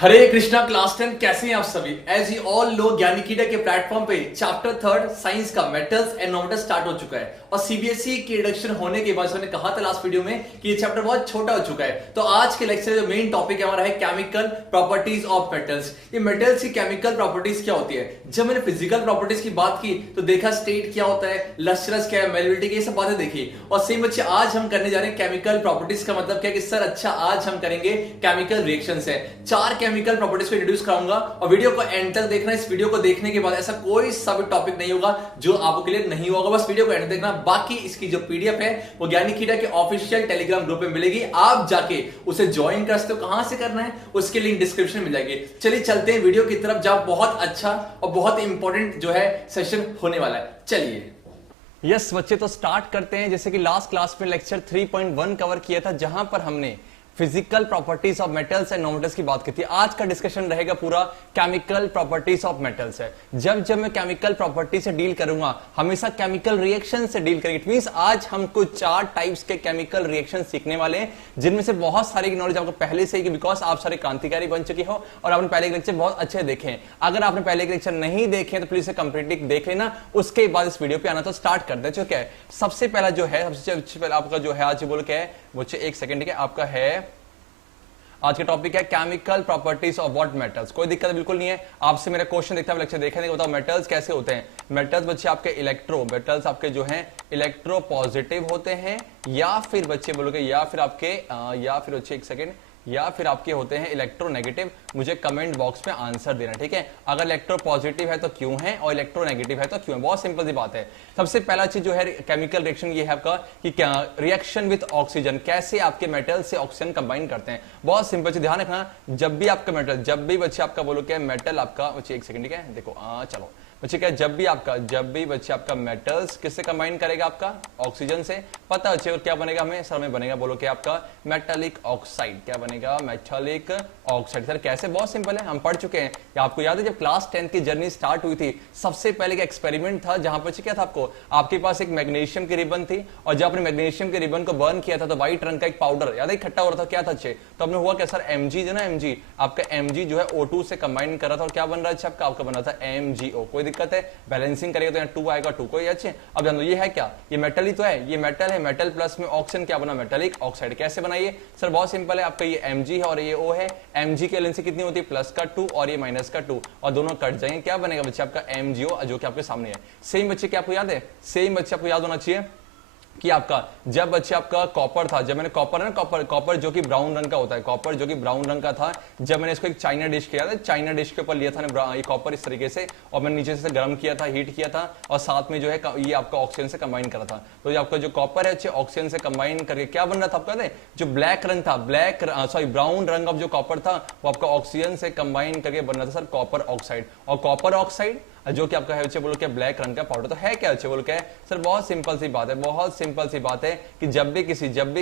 हरे Krishna class 10 कैसे हैं आप सभी। एज यू ऑल नो ज्ञानिकीडा के प्लेटफॉर्म पे चैप्टर 3 साइंस का मेटल्स एंड नॉमेटल्स स्टार्ट हो चुका है और सीबीएसई की रिडक्शन होने के बाद मैंने कहा था लास्ट वीडियो में कि ये चैप्टर बहुत छोटा हो चुका है। तो आज के लेक्चर जो मेन टॉपिक हमारा है केमिकल प्रॉपर्टीज ऑफ मेटल्स। ये मेटल्स की केमिकल प्रॉपर्टीज क्या होती है। जब मैंने फिजिकल प्रॉपर्टीज की बात की तो देखा स्टेट क्या होता है, लस्ट्रस क्या है, मेल्बिलिटी, ये सब बातें देखी। और सेम बच्चे आज हम करने जा रहे हैं केमिकल प्रॉपर्टीज का मतलब क्या कि सर अच्छा आज हम करेंगे केमिकल रिएक्शंस है। 4 केमिकल प्रॉपर्टीज को इंट्रोड्यूस कराऊंगा और वीडियो को एंड तक देखना। इस वीडियो को देखने के बाद ऐसा कोई सा भी टॉपिक नहीं होगा जो आपको क्लियर नहीं होगा, बस वीडियो को एंड देखना। बाकी इसकी जो पीडीएफ है वो ज्ञानिकीडा के ऑफिशियल टेलीग्राम ग्रुप में मिलेगी, आप जाके उसे ज्वाइन कर सकते हो। कहां से करना है उसकी लिंक डिस्क्रिप्शन में मिल जाएगी। चलिए चलते हैं वीडियो की तरफ जहां बहुत अच्छा और बहुत इंपॉर्टेंट जो है सेशन होने वाला है। चलिए यस बच्चे, तो स्टार्ट करते हैं। जैसे कि लास्ट क्लास में लेक्चर 3.1 कवर किया था जहां पर हमने physical properties of metals and nonmetals की बात की थी। आज का डिस्कशन रहेगा पूरा केमिकल प्रॉपर्टीज ऑफ मेटल्स है। जब जब मैं केमिकल प्रॉपर्टी से डील करूंगा हमेशा केमिकल रिएक्शन से डील करेंगे। इट मींस आज हम कुछ 4 टाइप्स के केमिकल रिएक्शन सीखने वाले हैं जिनमें से बहुत सारी नॉलेज आपको पहले से ही, बिकॉज आप सारे क्रांतिकारी बन चुके हो और आपने पहले के लेक्चर बहुत अच्छे देखे हैं। अगर आपने पहले के लेक्चर नहीं देखे तो प्लीज कंप्लीटली देख लेना, उसके बाद इस वीडियो पे आना। तो स्टार्ट कर दे। क्या है सबसे पहला जो है, सबसे पहला आपका जो है आज बोल के है मुझे एक सेकंड के आपका है आज का टॉपिक है chemical properties of what metals. कोई दिक्कत बिल्कुल नहीं है। आपसे मेरा क्वेश्चन देखता है लेक्चर देखने बताओ मेटल्स कैसे होते हैं। मेटल्स बच्चे आपके मेटल्स आपके जो हैं इलेक्ट्रो पॉजिटिव होते हैं या फिर बच्चे बोलोगे या फिर आपके या फिर बच्चे एक सेकंड या फिर आपके होते हैं इलेक्ट्रोनेगेटिव। मुझे कमेंट बॉक्स में आंसर देना, ठीक है। अगर इलेक्ट्रो पॉजिटिव है तो क्यों है और इलेक्ट्रोनेगेटिव है तो क्यों है। बहुत सिंपल सी बात है। सबसे पहला चीज जो है केमिकल रिएक्शन ये है आपका कि क्या रिएक्शन विद ऑक्सीजन, कैसे आपके मेटल से ऑक्सीजन कंबाइन करते हैं। बहुत सिंपल चीज ध्यान रखना। जब भी आपका मेटल, जब भी बच्चे आपका बोलो क्या मेटल आपका बच्चे एक सेकंड, ठीक है देखो चलो बच्चे क्या जब भी बच्चे आपका मेटल्स किससे कंबाइन करेगा आपका ऑक्सीजन से, पता बच्चे क्या बनेगा हमें सर में बनेगा बोलो क्या आपका मेटालिक ऑक्साइड। क्या बनेगा मेटालिक ऑक्साइड। सर कैसे, बहुत सिंपल है, हम पढ़ चुके हैं। आपको याद है जब क्लास 10 की जर्नी स्टार्ट हुई थी सबसे पहले का एक्सपेरिमेंट था जहां पर क्या था आपके पास एक मैग्नीशियम की रिबन थी और जब आपने मैग्नीशियम के रिबन को बर्न किया था तो व्हाइट रंग का एक पाउडर याद है इकट्ठा हो रहा था, क्या था अच्छे। तो आपने हुआ क्या सर एमजी जो ना एमजी आपका एमजी जो है O2 से कंबाइन कर रहा था और क्या बन रहा है आपका बन रहा था MgO। कोई दिक्कत है, बैलेंसिंग करेगा तो यहाँ 2 आएगा 2 कोई अच्छे। अब जान लो ये है क्या, ये मेटल ही तो है, ये मेटल है, मेटल प्लस में ऑक्सीजन क्या बना मेटालिक ऑक्साइड। कैसे बनाइए सर, बहुत सिंपल है। आपका ये Mg है और ये O है। Mg की वैलेंसी कितनी होती है प्लस का 2 और ये माइनस का 2 और दोनों कट जाएंगे, क्या बनेगा बच्चे आपका MgO जो कि आपके सामने है। सेम बच्चे क्या आपको याद है, सेम बच्चे आपको याद होना चाहिए कि आपका जब बच्चे आपका कॉपर था, जब मैंने कॉपर है ना कॉपर जो कि ब्राउन रंग का होता है, कॉपर जो कि ब्राउन रंग का था, जब मैंने इसको एक चाइना डिश किया था, चाइना डिश के ऊपर लिया था ये कॉपर इस तरीके से और मैंने नीचे से गर्म किया था, हीट किया था और साथ में जो है ये आपका ऑक्सीजन से कंबाइन करा था। तो आपका जो कॉपर है ऑक्सीजन से कंबाइन करके क्या बन रहा था आपका जो ब्लैक रंग था, ब्राउन रंग ऑफ जो कॉपर था वो आपका ऑक्सीजन से कंबाइन करके बन रहा था सर कॉपर ऑक्साइड। और कॉपर ऑक्साइड जो कि आपका है बच्चे बोलो क्या ब्लैक रंग का पाउडर। तो है क्या बच्चे बोलो क्या है सर, बहुत सिंपल सी बात है, बहुत सिंपल सी बात है कि जब भी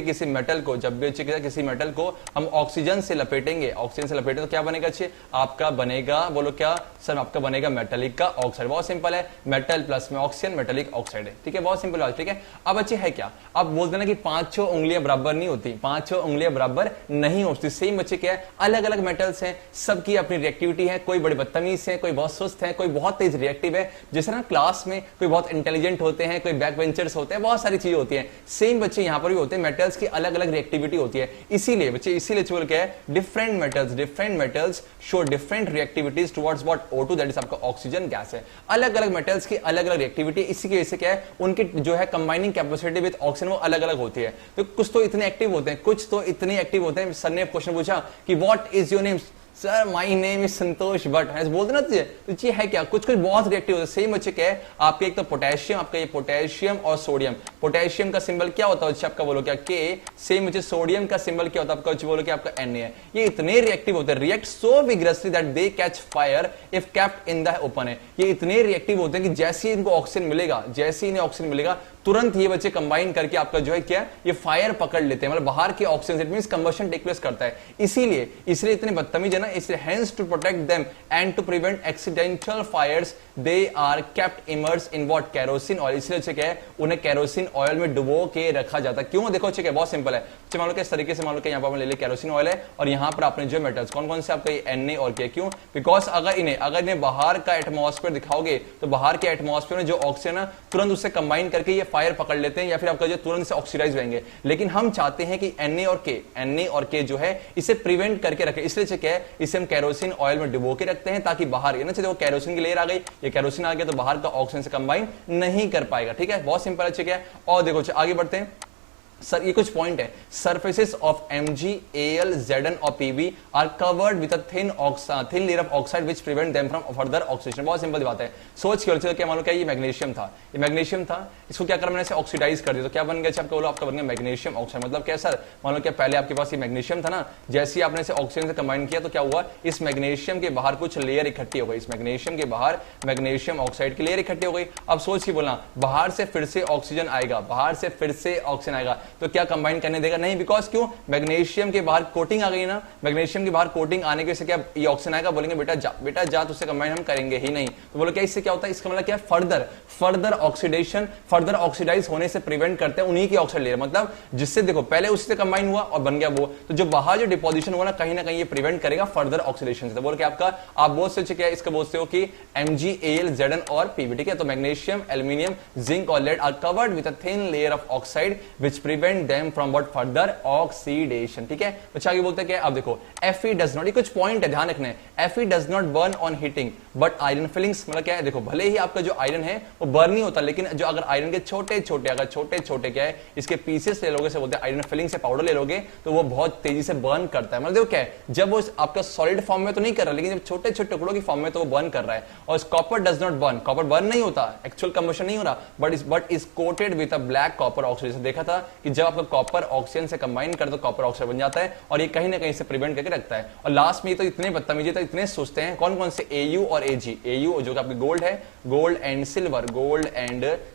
किसी मेटल को, जब भी किसी मेटल को हम ऑक्सीजन से लपेटेंगे, ऑक्सीजन से लपेटेंगे तो क्या बनेगा अच्छे आपका बनेगा बोलो क्या सर आपका बनेगा मेटालिक का ऑक्साइड। बहुत सिंपल है, मेटल प्लस में ऑक्सीजन मेटालिक ऑक्साइड है, ठीक है। बहुत सिंपल बात, ठीक है। अब अच्छे है क्या, अब बोलते हैं ना कि 5-6 उंगलियां बराबर नहीं होती, 5-6 उंगलियां बराबर नहीं होती। सेम बच्चे क्या है, अलग अलग मेटल्स हैं, सबकी अपनी रिएक्टिविटी है। कोई बड़े बदतमीज है, कोई बहुत सुस्त है, कोई बहुत रिएक्टिव है। जैसे ना क्लास में कोई बहुत इंटेलिजेंट होते हैं, कोई बैक बेंचर्स होते हैं, बहुत सारी चीजें होती हैं। सेम बच्चे यहां पर भी होते हैं, मेटल्स की अलग अलग रिएक्टिविटी होती है। इसीलिए बच्चे बोल के different metals show different reactivities towards what O2 that is आपका ऑक्सीजन गैस है। अलग अलग मेटल्स की अलग अलग रिएक्टिविटी, इसी की वजह से क्या है उनकी जो है कंबाइनिंग कैपेसिटी विद ऑक्सीजन वो अलग अलग होती है। तो कुछ तो इतने एक्टिव होते हैं, कुछ तो इतने एक्टिव होते हैं। सर ने क्वेश्चन पूछा कि what is your name, sir my name is Santosh Bhatt, ऐसे बोलते ना तुझे है क्या, कुछ बहुत रिएक्टिव होता है। सेम बच्चे क्या है आपके एक तो पोटेशियम, आपका ये पोटेशियम और सोडियम। पोटेशियम का सिंबल क्या होता है बच्चे आपका बोलो क्या के। सेम बच्चे सोडियम का सिंबल क्या होता है आपका बोलो क्या आपका Na है। ये इतने रिएक्टिव होते हैं, react so vigorously that they catch fire if kept in the open है। ये इतने रिएक्टिव होते हैं कि जैसे ही इनको ऑक्सीजन मिलेगा, जैसे ही इन्हें ऑक्सीजन मिलेगा तुरंत ये बच्चे कंबाइन करके आपका जो है क्या ये फायर पकड़ लेते हैं, मतलब बाहर के oxygen, it means combustion take place करता है। इसीलिए इतने बदतमीज है ना, इसलिए hence to protect them and to prevent accidental fires they are kept immerse in what kerosene oil. इसलिए क्या है उन्हें केरोसिन ऑयल में डुबो के रखा जाता है। क्यों देखो ठीक है बहुत सिंपल है। मान लो इस तरीके से मान लो कि यहाँ पर ले लिया केरोसिन ऑयल है और यहाँ पर आपने जो मेटल्स कौन कौन से आपका Na और K, क्यों? बिकॉज अगर इन्हें बाहर का एटमॉस्फेयर दिखाओगे तो बाहर के एटमॉस्फेयर में जो ऑक्सीजन है तुरंत उससे कंबाइन करके ये फायर पकड़ लेते हैं या फिर आपका जो तुरंत से ऑक्सीडाइज होंगे। लेकिन हम चाहते हैं कि Na और K जो है इसे प्रिवेंट करके रखें, इसलिए क्या है इसे हम केरोसिन ऑयल में डुबो के रखते हैं ताकि बाहर ये ना देखो केरोसिन की लेयर आ गई, ये केरोसिन आ गया तो बाहर का ऑक्सीजन से कंबाइन नहीं कर पाएगा। ठीक है, बहुत सिंपल है। क्या और देखो आगे बढ़ते हैं सर, ये कुछ पॉइंट है। Surfaces of Mg, Al, Zn और Pb are covered with a thin layer of oxide which prevent them from further oxidation. बहुत सिंपल बात है, सोच के चलो क्या मान लो क्या ये मैग्नीशियम था, ये मैग्नीशियम था, इसको क्या करा मैंने इसे ऑक्सीडाइज कर दिया तो क्या बन गया? आपका बोलो आपका बन गया मैग्नीशियम ऑक्साइड। मतलब क्या सर, मान लो क्या पहले आपके पास ये मैग्नीशियम था ना, जैसे ही आपने इसे ऑक्सीजन से कंबाइन किया तो क्या हुआ, इस मैग्नीशियम के बाहर कुछ लेयर इकट्ठी हो गई, इस मैग्नीशियम के बाहर मैग्नीशियम ऑक्साइड की लेयर इकट्ठी हो गई। अब सोच के बोलना बाहर से फिर से ऑक्सीजन आएगा, बाहर से फिर से ऑक्सीजन आएगा तो क्या कंबाइन करने देगा? नहीं, बिकॉज क्यों? मैग्नीशियम के बाहर कोटिंग आ गई ना, मैग्नीशियम के बाहर कोटिंग आने के से क्या ये ऑक्सीजन आएगा, बोलेंगे बेटा जा तो उससे कंबाइन हम करेंगे ही नहीं। तो बोलो क्या इससे क्या होता है? इसका मतलब क्या? फर्दर ऑक्सीडेशन, फर्दर ऑक्सीडाइज होने से प्रिवेंट करते हैं उन्हीं की ऑक्साइड लेयर, मतलब जिससे देखो पहले उससे कंबाइन हुआ और बन गया वो, तो जो बाहर जो डिपोजिशन हुआ ना कहीं ये प्रिवेंट करेगा फर्दर ऑक्सीडेशन से। तो बोलो क्या आपका आप बोल सकते क्या इसका बोलते हो कि Mg, Al, Zn और Pb। ठीक है, तो मैग्नीशियम, एल्यूमिनियम, जिंक और lead are covered with a thin layer of oxide which prevent them from what further oxidation. ठीक है, बच्चा आगे बोलते हैं क्या? अब देखो Fe डज नॉट, ये कुछ पॉइंट है ध्यान रखना है, Fe does not burn on heating but iron filings. मतलब क्या है, देखो भले ही आपका जो आयरन है वो बर्न नहीं होता, लेकिन जो अगर आयरन के छोटे छोटे क्या है इसके पीसेस ले लोगे से बोलते हैं आयरन फिलिंग से पाउडर ले लोगे तो वो बहुत तेजी से बर्न करता है। मतलब देखो क्या है, जब वो आपका सॉलिड फॉर्म में तो नहीं कर रहा, लेकिन जब छोटे छोटे टुकड़ों की फॉर्म में तो वो बर्न कर रहा है। और copper does not burn, copper burn नहीं होता, एक्चुअल कंबशन नहीं हो रहा, but is coated with a black copper oxidation. देखा था कि जब आपका कॉपर ऑक्सीजन से कंबाइन कर तो कॉपर ऑक्साइड बन जाता है और ये कहीं ना कहीं से प्रिवेंट करके रखता है। और लास्ट में ये तो इतने बदतमीजी तो इतने सोचते हैं कौन कौन से Au और Ag। Au जो कि आपकी गोल्ड है, gold and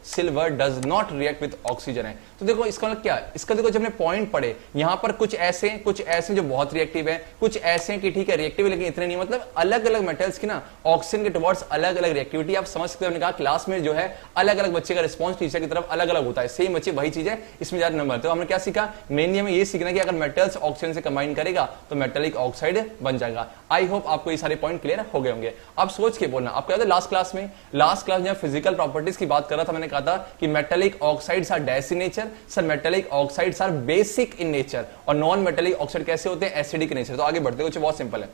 silver does not react with oxygen है। तो देखो इसका मतलब क्या है, इसका देखो जब हमने पॉइंट पढ़े यहां पर कुछ ऐसे जो बहुत रिएक्टिव है, कुछ ऐसे कि ठीक है रिएक्टिव लेकिन इतने नहीं, मतलब अलग अलग मेटल्स की ना ऑक्सीजन के टुवर्ड्स अलग अलग रिएक्टिविटी आप समझ सकते हो। हमने कहा क्लास में जो है अलग अलग बच्चे का रिस्पॉन्स टीचर की तरफ अलग अलग होता है, सेम बच्चे वही चीज है, इसमें ज्यादा नंबर। तो हमने क्या सीखा, मेनली हमें ये सीखना कि अगर मेटल्स ऑक्सीजन से कंबाइन करेगा तो मेटेलिक ऑक्साइड बन जाएगा। आई होप आपको ये सारे पॉइंट क्लियर हो गए होंगे। अब सोच के बोलना, आपको याद है लास्ट क्लास में जब फिजिकल प्रॉपर्टीज की बात कर रहा था मैंने कहा था कि metallic oxides are dash in nature, sir metallic oxides are basic in nature और नॉन मेटेलिक ऑक्साइड कैसे होते हैं? Acidic in nature. तो आगे बढ़ते कुछ बहुत सिंपल है,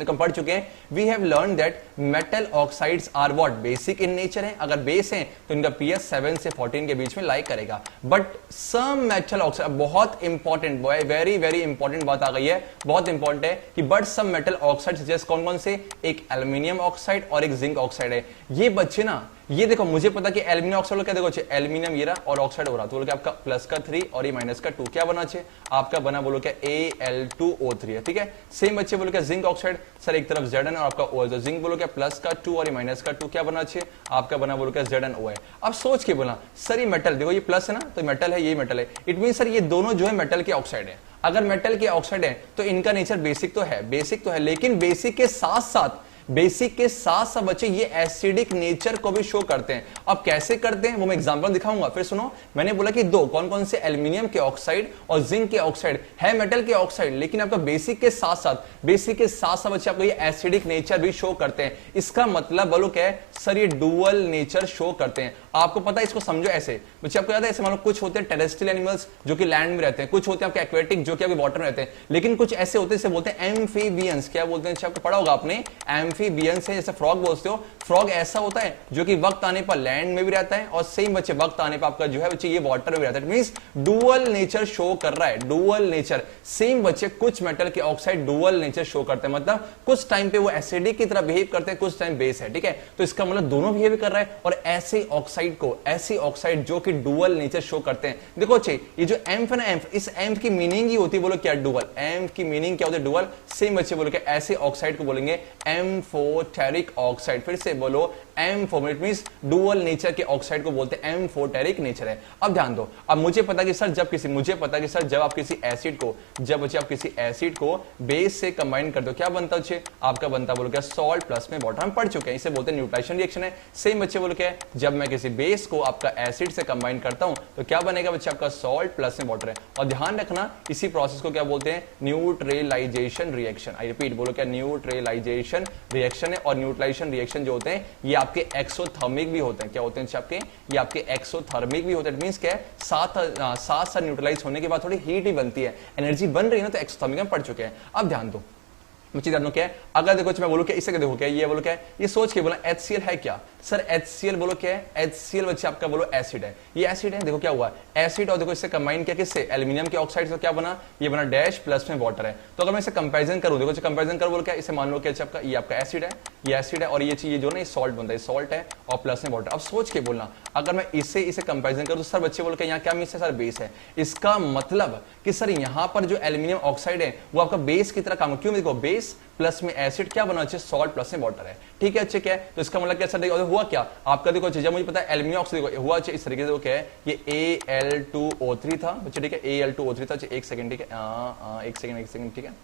हम पढ़ चुके हैं, we have learn that metal oxides are what basic in nature है। अगर बेस है तो इनका pH 7 से 14 के बीच में लाइक करेगा। बट सम मेटल ऑक्साइड, बहुत इंपॉर्टेंट, वेरी वेरी इंपॉर्टेंट बात आ गई है, बहुत इंपॉर्टेंट है कि बट सम मेटल ऑक्साइड जैसे कौन कौन से, एक एल्यूमिनियम ऑक्साइड और एक जिंक ऑक्साइड है। ये बच्चे ना ये देखो मुझे पता कि एल्यूमिनियम ऑक्साइड क्या देखो एल्यूमिनियम ये रहा और ऑक्साइड हो रहा, तो बोलो क्या आपका प्लस का 3 और ये माइनस का 2 क्या बना छे आपका बना, बोलो क्या Al2O3 है। ठीक है, सेम बच्चे बोलो क्या जिंक ऑक्साइड, सर एक तरफ Zn और आपका O है, जिंक बोलो क्या प्लस का 2 और ये माइनस का 2 क्या बना छे आपका बना, बोलो क्या ZnO है। अब सोच के बोला सर ये मेटल देखो ये प्लस है ना, तो मेटल है, ये मेटल है, इट मीन सर ये दोनों जो है मेटल के ऑक्साइड है। अगर मेटल के ऑक्साइड है तो इनका नेचर बेसिक तो है, लेकिन बेसिक के साथ साथ बच्चे ये एसिडिक नेचर को भी शो करते हैं। अब कैसे करते हैं वो मैं एग्जांपल दिखाऊंगा। फिर सुनो, मैंने बोला कि दो कौन कौन से एल्यूमिनियम के ऑक्साइड और जिंक के ऑक्साइड है मेटल के ऑक्साइड, लेकिन आपका बेसिक के साथ साथ बच्चे आपको ये एसिडिक नेचर भी शो करते हैं। इसका मतलब बोलो क्या है सर, ये डुअल नेचर शो करते हैं। आपको पता है, इसको समझो ऐसे बच्चे, आपको याद है ऐसे मान लो कुछ होते हैं टेरेस्ट्रियल एनिमल्स जो कि लैंड में रहते हैं, कुछ होते हैं आपके एक्वेटिक जो कि आपके वाटर में रहते हैं, लेकिन कुछ ऐसे होते हैं इसे बोलते हैं एम्फीबियंस। क्या बोलते हैं, आपको पढ़ा होगा आपने, एम्फीबियंस है, जैसे फ्रॉग बोलते हो, फ्रॉग ऐसा होता है जो कि वक्त आने पर लैंड में भी रहता है और सेम बच्चे वक्त आने पर आपका जो है बच्चे ये वाटर में भी रहता है। मींस डुअल नेचर शो कर रहा है, डुअल नेचर। सेम बच्चे कुछ मेटल के ऑक्साइड डुअल नेचर शो करते हैं, मतलब कुछ टाइम पे वो एसिडिक की तरह बिहेव करते हैं, कुछ टाइम बेस है। ठीक है, तो इसका मतलब दोनों बिहेव कर रहा है। और ऐसे ऑक्साइड को, ऐसे ऑक्साइड जो कि डुअल नेचर शो करते हैं, देखो अच्छे ये जो एम्फ है ना, एम्फ, इस एम्फ की मीनिंग ही होती है बोलो क्या डुअल, एम्फ की मीनिंग क्या होती है डुअल। सेम बच्चे बोलो क्या ऐसे ऑक्साइड को बोलेंगे एम्फोटेरिक ऑक्साइड। फिर से बोलो M4 it means dual nature के ऑक्साइड को बोलते हैं M4 टेरिक नेचर है। अब ध्यान दो, अब मुझे पता कि सर जब आप किसी एसिड को आप किसी एसिड को बेस से कंबाइन करते हो क्या बनता है, आपका बनता बोलो क्या सॉल्ट प्लस में वाटर। हम पढ़ चुके हैं, इसे बोलते हैं न्यूट्रलाइजेशन रिएक्शन है। सेम बच्चे बोलो क्या जब मैं किसी बेस को आपका एसिड से कंबाइन करता हूं तो क्या बनेगा बच्चे आपका सॉल्ट प्लस में वाटर है। और ध्यान रखना इसी प्रोसेस को क्या बोलते हैं न्यूट्रलाइजेशन रिएक्शन। आई रिपीट बोलो क्या न्यूट्रलाइजेशन रिएक्शन है। और न्यूट्रलाइजेशन रिएक्शन जो होते हैं ये आपके एक्सोथर्मिक भी होते हैं। क्या होते हैं आपके, ये आपके एक्सोथर्मिक भी होते हैं। मींस क्या है साथ न्यूट्रलाइज होने के बाद थोड़ी हीट ही बनती है, एनर्जी बन रही है ना, तो एक्सोथर्मिक में पढ़ चुके हैं। अब ध्यान दो क्या है, अगर देखो मैं बोलूं क्या, इसे देखो क्या ये बोलो क्या है, ये सोच के बोला HCl है क्या सर, HCl बोलो क्या है, HCl बच्चे आपका बोलो एसिड है, ये एसिड है। देखो क्या हुआ एसिड, और देखो इससे कंबाइन किया किससे, एल्यूमिनियम के ऑक्साइड से, क्या बना ये बना डैश प्लस में वाटर है। तो अगर मैं इसे कंपैरिजन करूं, देखो कंपैरिजन करो बोलो क्या, इसे मान लो क्या आपका ये आपका एसिड है, ये एसिड है, और ये चीज जो ना ये सॉल्ट बनता है, सॉल्ट है और प्लस में वाटर। अब सोच के बोलना अगर मैं इसे कंपैरिजन करूं तो सर बच्चे बोल के यहाँ क्या मीन्स है सर बेस है। इसका मतलब कि सर यहाँ पर जो एल्यूमिनियम ऑक्साइड है वो आपका बेस की तरह काम, क्यों देखो बेस प्लस में एसिड क्या बना अच्छे सॉल्ट प्लस में वाटर है, ठीक है अच्छे क्या है। तो इसका मतलब क्या सर देखो हुआ क्या आपका, देखो जब मुझे पता है एल्यूमिनियम ऑक्साइड देखो हुआ इस तरीके से क्या है, ये Al2O3 था बच्चे, ठीक है Al2O3 था। एक सेकंड ठीक है, एक सेकंड ठीक है,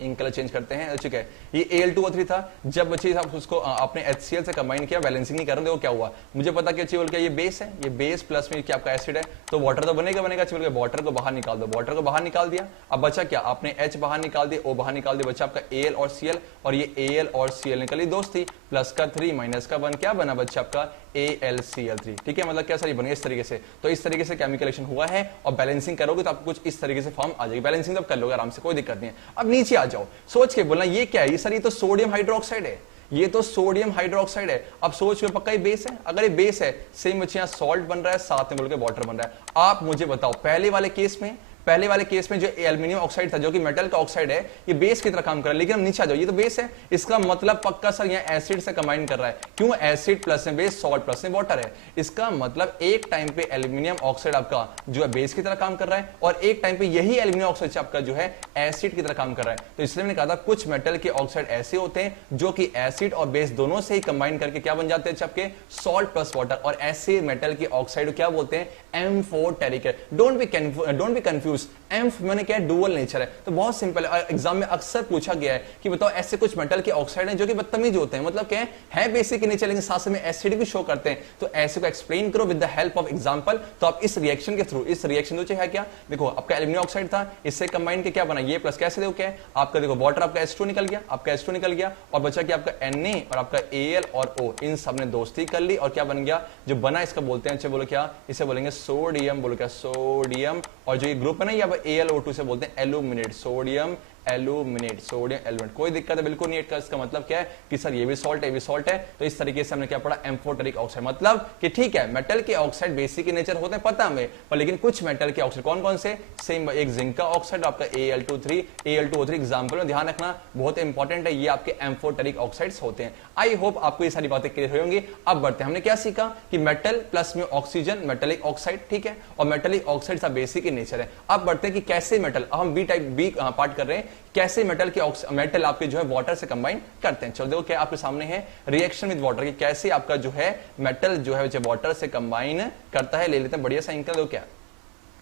इंक कलर चेंज करते हैं, ठीक है ये Al2O3 था। जब बच्चे उसको आपने HCl से कंबाइन किया, बैलेंसिंग नहीं कर रहे, देखो क्या हुआ, मुझे पता कि अच्छी बोल के ये बेस है, ये बेस प्लस में क्या आपका एसिड है, तो वाटर तो बनेगा अच्छी बोल के वाटर को बाहर निकाल दो, वाटर को बाहर निकाल दिया। अब बचा क्या, आपने H बाहर निकाल दिया, O बाहर निकाल दिया, बच्चा आपका Al और Cl, और ये Al और Cl निकली दोस्ती, प्लस का 3 माइनस का 1 क्या बना बच्चा आपका AlCl3, ठीक है। मतलब क्या सर ये बनेगा इस तरीके से। तो इस तरीके से केमिकल रिएक्शन हुआ है, और बैलेंसिंग करोगे तो आपको कुछ इस तरीके से फॉर्म आ जाएगी। बैलेंसिंग तो आप कर लोगे आराम से, कोई दिक्कत नहीं है। अब नीचे आ जाओ, सोच के बोलना ये क्या है, ये सर ये तो सोडियम हाइड्रोक्साइड है, ये तो सोडियम हाइड्रोक्साइड है। अब सोच के पक्का ये बेस है, अगर ये बेस है सेम बच्चे यहाँ सॉल्ट बन रहा है, साथ में बोल के वाटर बन रहा है। आप मुझे बताओ पहले वाले केस में जो एल्यूमिनियम ऑक्साइड था जो कि मेटल का ऑक्साइड है, ये बेस की तरह काम कर रहा है। लेकिन हम नीचे आ जाओ, ये तो बेस है, इसका मतलब पक्का सर यहाँ एसिड से कंबाइन कर रहा है, क्यों एसिड प्लस में बेस, सॉल्ट प्लस में वाटर है। इसका मतलब एक टाइम पे एल्यूमिनियम ऑक्साइड आपका जो है बेस की तरह काम कर रहा है, और एक टाइम पे यही एल्यूमिनियम ऑक्साइड आपका जो है एसिड की तरह काम कर रहा है। तो इसलिए मैंने कहा था कुछ मेटल के ऑक्साइड ऐसे होते हैं जो कि एसिड और बेस दोनों से ही कंबाइन करके क्या बन जाते हैं आपके सॉल्ट प्लस वाटर, और ऐसे मेटल के ऑक्साइड क्या बोलते हैं M4 टेरिक। डोंट बी कंफ्यूज, M मैंने क्या डुअल नेचर है, तो बहुत सिंपल है। एग्जाम में अक्सर पूछा गया है कि बताओ ऐसे कुछ मेटल के ऑक्साइड हैं जो कि बदतमीज होते हैं, मतलब क्या है बेसिक नेचर लेकिन साथ में एसिड भी शो करते हैं। तो ऐसे को एक्सप्लेन करो with the help of example. तो आप इस रिएक्शन के थ्रू, इस रिएक्शन है क्या, देखो आपका एल्यूमिनियम ऑक्साइड था, इससे कंबाइन के क्या बना ये प्लस, कैसे देखो क्या है आपका, देखो वाटर आपका H2 निकल गया, और बचा कि आपका Na और आपका Al और O, इन सब ने दोस्ती कर ली, और क्या बन गया जो बना इसका बोलते हैं अच्छा बोलो क्या, इसे बोलेंगे सोडियम, बोलो क्या सोडियम। और जो ये ग्रुप है ना ये AlO2 से बोलते हैं aluminate, sodium aluminate, sodium aluminate. कोई दिक्कत है बिल्कुल नहीं, इसका मतलब क्या है कि सर ये भी सॉल्ट है, ये भी सॉल्ट है। तो इस तरीके से हमने क्या पढ़ा M4 टेरिक ऑक्साइड, मतलब कि ठीक है मेटल के ऑक्साइड बेसिक नेचर होते हैं पता हमें, पर लेकिन कुछ मेटल के ऑक्साइड कौन कौन से, सेम एक जिंक का ऑक्साइड आपका Al2O3 एग्जांपल में ध्यान रखना बहुत इंपॉर्टेंट है, ये आपके M4 टेरिक ऑक्साइड्स होते हैं। आई होप आपको ये सारी बातें क्लियर होंगी। अब बढ़ते हैं, हमने क्या सीखा कि मेटल प्लस में ऑक्सीजन मेटेलिक ऑक्साइड, ठीक है, और मेटेलिक ऑक्साइड का बेसिक इन नेचर है। अब बढ़ते हैं कि कैसे मेटल, अब हम बी पार्ट कर रहे हैं, कैसे मेटल आपके जो है वाटर से कंबाइन करते हैं। चलो देखो क्या आपके सामने है रिएक्शन विद वाटर, कि कैसे आपका जो है मेटल जो है वाटर से कंबाइन करता है। ले लेते हैं बढ़िया सा इंक, देखो क्या